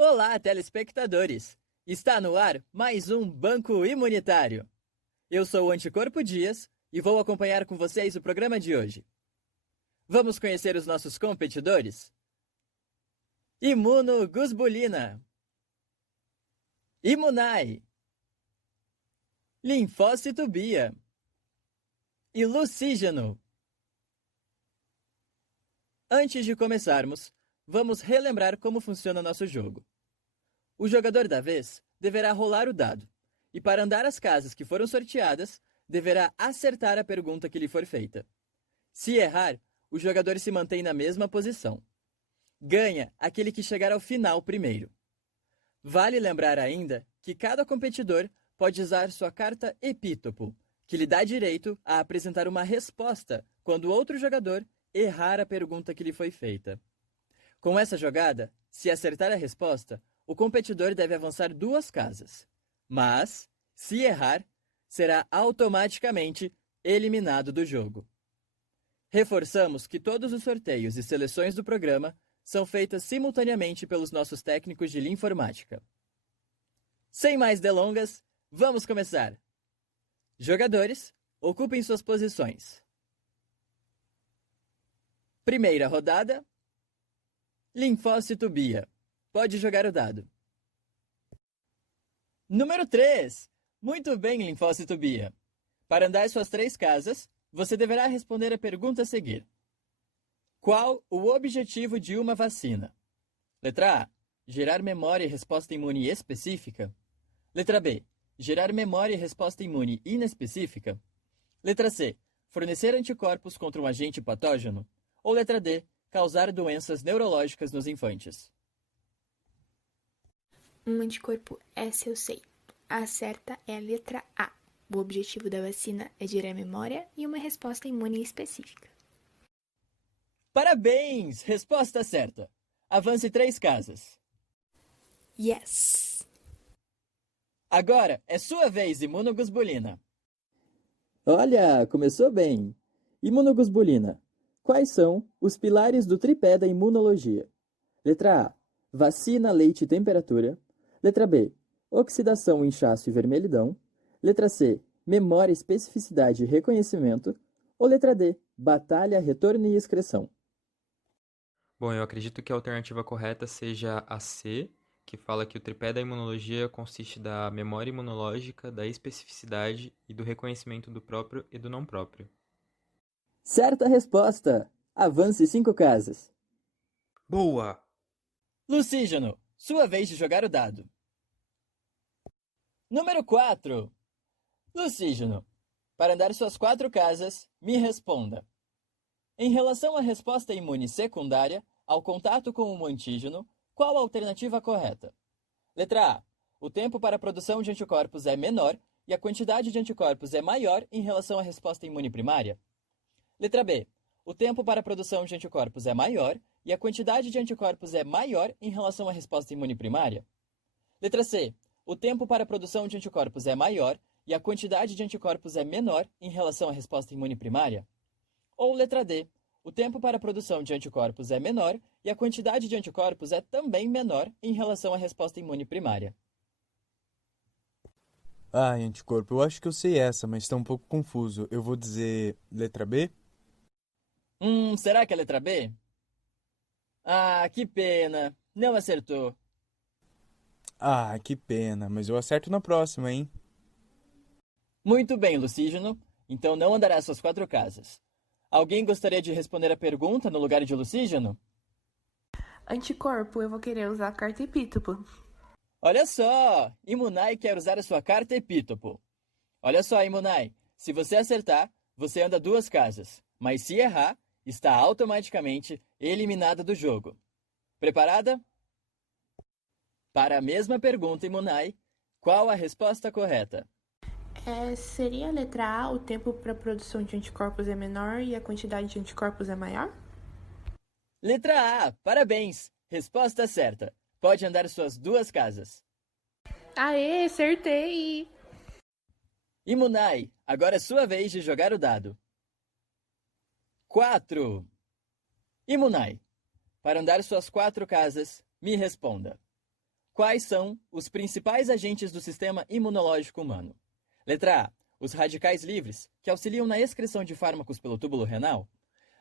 Olá, telespectadores! Está no ar mais um Banco Imunitário. Eu sou o Anticorpo Dias e vou acompanhar com vocês o programa de hoje. Vamos conhecer os nossos competidores? Imunoglobulina, Imunai, Linfócito B e Lucígeno. Antes de começarmos, vamos relembrar como funciona nosso jogo. O jogador da vez deverá rolar o dado, e para andar as casas que foram sorteadas, deverá acertar a pergunta que lhe for feita. Se errar, o jogador se mantém na mesma posição. Ganha aquele que chegar ao final primeiro. Vale lembrar ainda que cada competidor pode usar sua carta epítopo, que lhe dá direito a apresentar uma resposta quando outro jogador errar a pergunta que lhe foi feita. Com essa jogada, se acertar a resposta, o competidor deve avançar 2 casas. Mas, se errar, será automaticamente eliminado do jogo. Reforçamos que todos os sorteios e seleções do programa são feitas simultaneamente pelos nossos técnicos de linformática. Sem mais delongas, vamos começar! Jogadores, ocupem suas posições. Primeira rodada. Linfócito B. Pode jogar o dado. Número 3. Muito bem, Linfócito B. Para andar suas 3 casas, você deverá responder a pergunta a seguir. Qual o objetivo de uma vacina? Letra A. Gerar memória e resposta imune específica. Letra B. Gerar memória e resposta imune inespecífica. Letra C. Fornecer anticorpos contra um agente patógeno. Ou letra D. Causar doenças neurológicas nos infantes. Um anticorpo, essa eu sei. A certa é a letra A. O objetivo da vacina é gerar memória e uma resposta imune específica. Parabéns! Resposta certa. Avance 3 casas. Yes! Agora é sua vez, Imunoglobulina. Olha, começou bem. Imunoglobulina. Quais são os pilares do tripé da imunologia? Letra A. Vacina, leite e temperatura. Letra B. Oxidação, inchaço e vermelhidão. Letra C. Memória, especificidade e reconhecimento. Ou letra D. Batalha, retorno e excreção. Bom, eu acredito que a alternativa correta seja a C, que fala que o tripé da imunologia consiste da memória imunológica, da especificidade e do reconhecimento do próprio e do não próprio. Certa resposta! Avance 5 casas. Boa! Lucígeno, sua vez de jogar o dado. Número 4. Lucígeno, para andar suas 4 casas, me responda. Em relação à resposta imune secundária ao contato com um antígeno, qual a alternativa correta? Letra A. O tempo para a produção de anticorpos é menor e a quantidade de anticorpos é maior em relação à resposta imune primária. Letra B. O tempo para a produção de anticorpos é maior e a quantidade de anticorpos é maior em relação à resposta imune primária. Letra C. O tempo para a produção de anticorpos é maior e a quantidade de anticorpos é menor em relação à resposta imune primária. Ou letra D. O tempo para a produção de anticorpos é menor e a quantidade de anticorpos é também menor em relação à resposta imune primária. Ai, anticorpo, eu acho que eu sei essa, mas está um pouco confuso. Eu vou dizer letra B? Será que é a letra B? Ah, que pena. Não acertou. Ah, que pena, mas eu acerto na próxima, hein? Muito bem, Lucígeno. Então não andará suas 4 casas. Alguém gostaria de responder a pergunta no lugar de Lucígeno? Anticorpo, eu vou querer usar a carta epítopo. Olha só! Imunai quer usar a sua carta epítopo. Olha só, Imunai. Se você acertar, você anda 2 casas. Mas se errar, está automaticamente eliminada do jogo. Preparada? Para a mesma pergunta, Imunai, qual a resposta correta? Seria a letra A, o tempo para a produção de anticorpos é menor e a quantidade de anticorpos é maior? Letra A, parabéns! Resposta certa. Pode andar suas 2 casas. Aê, acertei! Imunai, agora é sua vez de jogar o dado. 4. Imunai, para andar suas 4 casas, me responda. Quais são os principais agentes do sistema imunológico humano? Letra A. Os radicais livres, que auxiliam na excreção de fármacos pelo túbulo renal.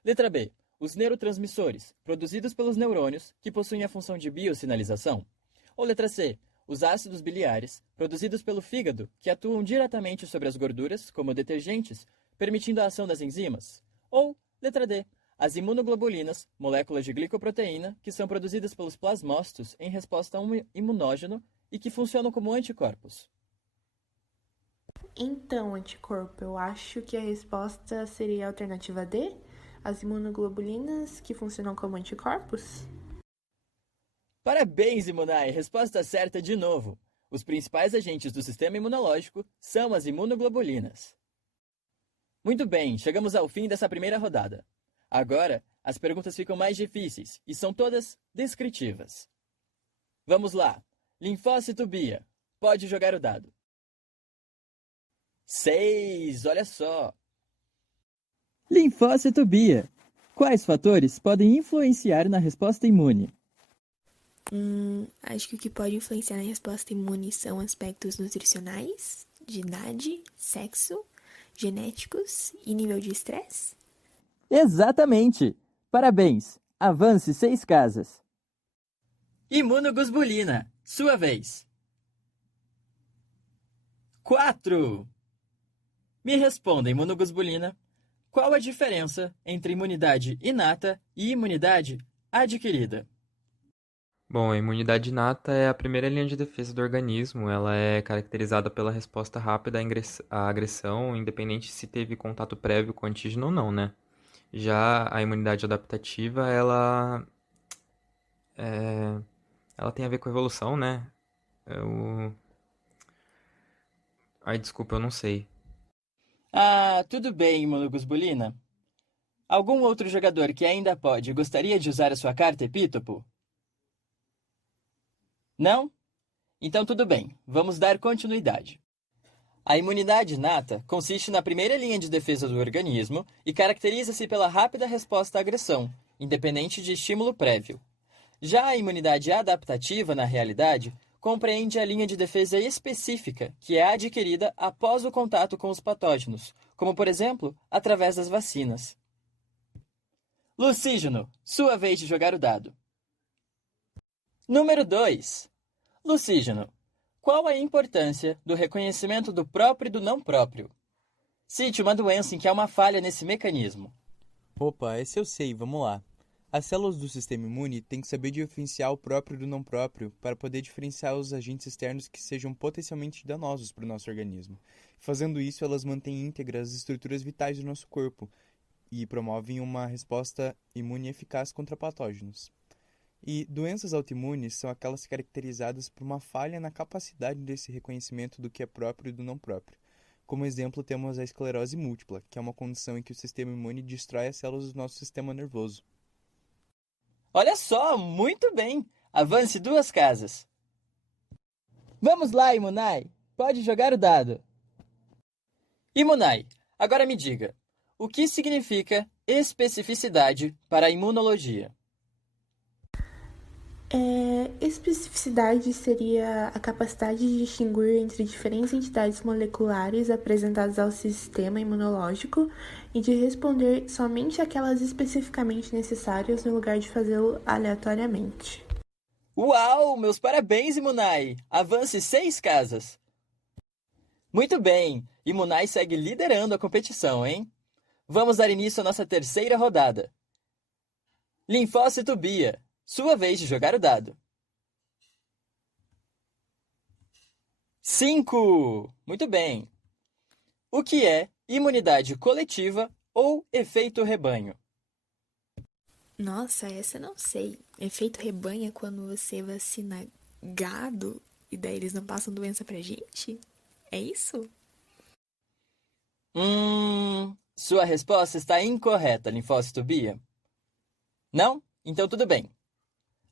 Letra B. Os neurotransmissores, produzidos pelos neurônios, que possuem a função de biosinalização. Ou letra C. Os ácidos biliares, produzidos pelo fígado, que atuam diretamente sobre as gorduras, como detergentes, permitindo a ação das enzimas. Ou letra D. As imunoglobulinas, moléculas de glicoproteína, que são produzidas pelos plasmócitos em resposta a um imunógeno e que funcionam como anticorpos. Então, anticorpo, eu acho que a resposta seria a alternativa D, as imunoglobulinas que funcionam como anticorpos. Parabéns, Imunai! Resposta certa de novo. Os principais agentes do sistema imunológico são as imunoglobulinas. Muito bem, chegamos ao fim dessa primeira rodada. Agora, as perguntas ficam mais difíceis e são todas descritivas. Vamos lá. Linfócito Bia. Pode jogar o dado. 6, olha só. Linfócito Bia. Quais fatores podem influenciar na resposta imune? Acho que o que pode influenciar na resposta imune são aspectos nutricionais, de idade, sexo, genéticos e nível de estresse. Exatamente! Parabéns! Avance 6 casas. Imunoglobulina. Sua vez. 4. Me responda, imunoglobulina. Qual a diferença entre imunidade inata e imunidade adquirida? Bom, a imunidade inata é a primeira linha de defesa do organismo. Ela é caracterizada pela resposta rápida à agressão, independente se teve contato prévio com antígeno ou não, né? Já a imunidade adaptativa, ela tem a ver com a evolução, né? Ai, desculpa, eu não sei. Ah, tudo bem, imunoglobulina. Algum outro jogador que ainda pode gostaria de usar a sua carta epítopo? Não? Então tudo bem, vamos dar continuidade. A imunidade inata consiste na primeira linha de defesa do organismo e caracteriza-se pela rápida resposta à agressão, independente de estímulo prévio. Já a imunidade adaptativa, na realidade, compreende a linha de defesa específica, que é adquirida após o contato com os patógenos, como, por exemplo, através das vacinas. Lucígeno, sua vez de jogar o dado. Número 2. Lucígeno, qual a importância do reconhecimento do próprio e do não próprio? Cite uma doença em que há uma falha nesse mecanismo. Opa, esse eu sei, vamos lá. As células do sistema imune têm que saber diferenciar o próprio do não próprio para poder diferenciar os agentes externos que sejam potencialmente danosos para o nosso organismo. Fazendo isso, elas mantêm íntegras as estruturas vitais do nosso corpo e promovem uma resposta imune eficaz contra patógenos. E doenças autoimunes são aquelas caracterizadas por uma falha na capacidade desse reconhecimento do que é próprio e do não próprio. Como exemplo, temos a esclerose múltipla, que é uma condição em que o sistema imune destrói as células do nosso sistema nervoso. Olha só, muito bem! Avance 2 casas. Vamos lá, Imunai. Pode jogar o dado. Imunai, agora me diga, o que significa especificidade para a imunologia? Especificidade seria a capacidade de distinguir entre diferentes entidades moleculares apresentadas ao sistema imunológico e de responder somente àquelas especificamente necessárias no lugar de fazê-lo aleatoriamente. Uau, meus parabéns, Imunai! Avance 6 casas. Muito bem, Imunai segue liderando a competição, hein? Vamos dar início à nossa terceira rodada. Linfócito Bia, sua vez de jogar o dado. 5! Muito bem. O que é imunidade coletiva ou efeito rebanho? Nossa, essa eu não sei. Efeito rebanho é quando você vacina gado e daí eles não passam doença pra gente? É isso? Sua resposta está incorreta, linfócito Bia. Não? Então tudo bem.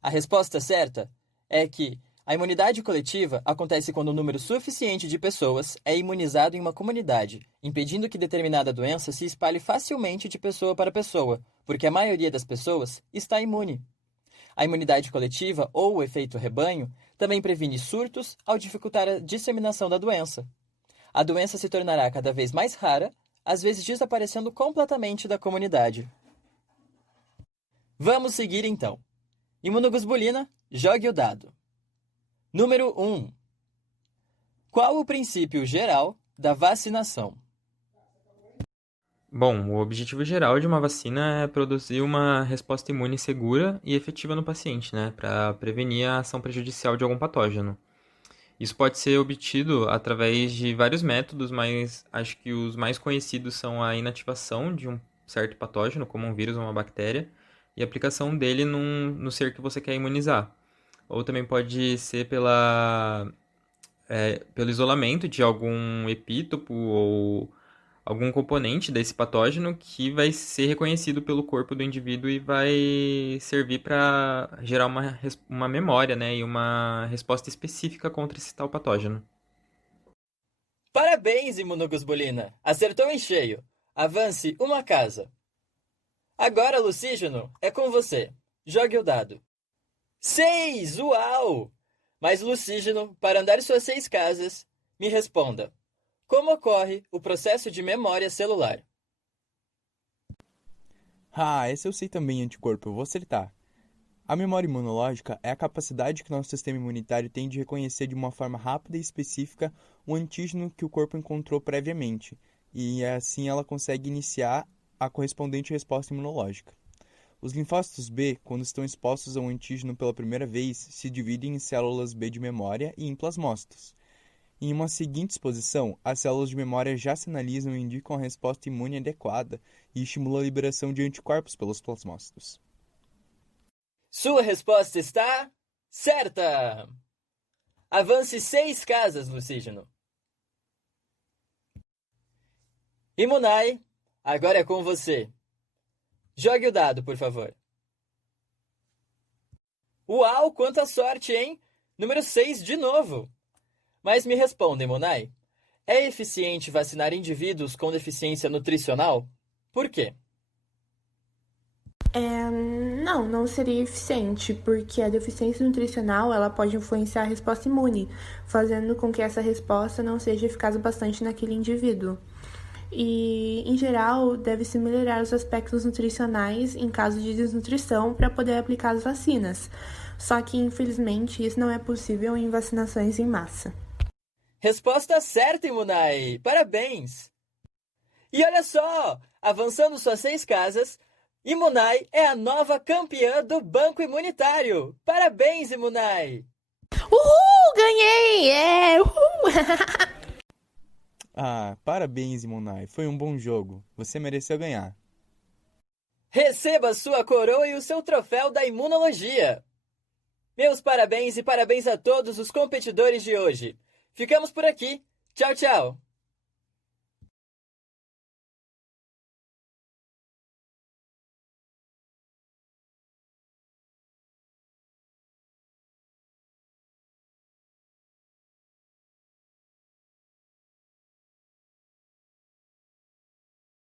A resposta certa é que a imunidade coletiva acontece quando um número suficiente de pessoas é imunizado em uma comunidade, impedindo que determinada doença se espalhe facilmente de pessoa para pessoa, porque a maioria das pessoas está imune. A imunidade coletiva, ou o efeito rebanho, também previne surtos ao dificultar a disseminação da doença. A doença se tornará cada vez mais rara, às vezes desaparecendo completamente da comunidade. Vamos seguir então. Imunoglobulina, jogue o dado. Número 1. Qual o princípio geral da vacinação? Bom, o objetivo geral de uma vacina é produzir uma resposta imune segura e efetiva no paciente, né, para prevenir a ação prejudicial de algum patógeno. Isso pode ser obtido através de vários métodos, mas acho que os mais conhecidos são a inativação de um certo patógeno, como um vírus ou uma bactéria, e a aplicação dele no ser que você quer imunizar. Ou também pode ser pelo isolamento de algum epítopo ou algum componente desse patógeno que vai ser reconhecido pelo corpo do indivíduo e vai servir para gerar uma memória, né, e uma resposta específica contra esse tal patógeno. Parabéns, imunoglobulina! Acertou em cheio. Avance uma casa. Agora, Lucígeno, é com você. Jogue o dado. 6! Uau! Mas, Lucígeno, para andar suas 6 casas, me responda. Como ocorre o processo de memória celular? Esse eu sei também, anticorpo, eu vou acertar. A memória imunológica é a capacidade que nosso sistema imunitário tem de reconhecer de uma forma rápida e específica o antígeno que o corpo encontrou previamente, e assim ela consegue iniciar a correspondente resposta imunológica. Os linfócitos B, quando estão expostos ao antígeno pela primeira vez, se dividem em células B de memória e em plasmócitos. Em uma seguinte exposição, as células de memória já sinalizam e indicam a resposta imune adequada e estimulam a liberação de anticorpos pelos plasmócitos. Sua resposta está certa! Avance 6 casas, Lucígeno. Imunai, agora é com você. Jogue o dado, por favor. Uau, quanta sorte, hein? Número 6 de novo. Mas me responda, Imunai. É eficiente vacinar indivíduos com deficiência nutricional? Por quê? Não seria eficiente, porque a deficiência nutricional ela pode influenciar a resposta imune, fazendo com que essa resposta não seja eficaz o bastante naquele indivíduo. E, em geral, deve-se melhorar os aspectos nutricionais em caso de desnutrição para poder aplicar as vacinas. Só que, infelizmente, isso não é possível em vacinações em massa. Resposta certa, Imunai! Parabéns! E olha só! Avançando suas 6 casas, Imunai é a nova campeã do Banco Imunitário! Parabéns, Imunai! Uhul! Ganhei! Uhul! Parabéns, Imunai. Foi um bom jogo. Você mereceu ganhar. Receba sua coroa e o seu troféu da imunologia! Meus parabéns e parabéns a todos os competidores de hoje! Ficamos por aqui. Tchau, tchau!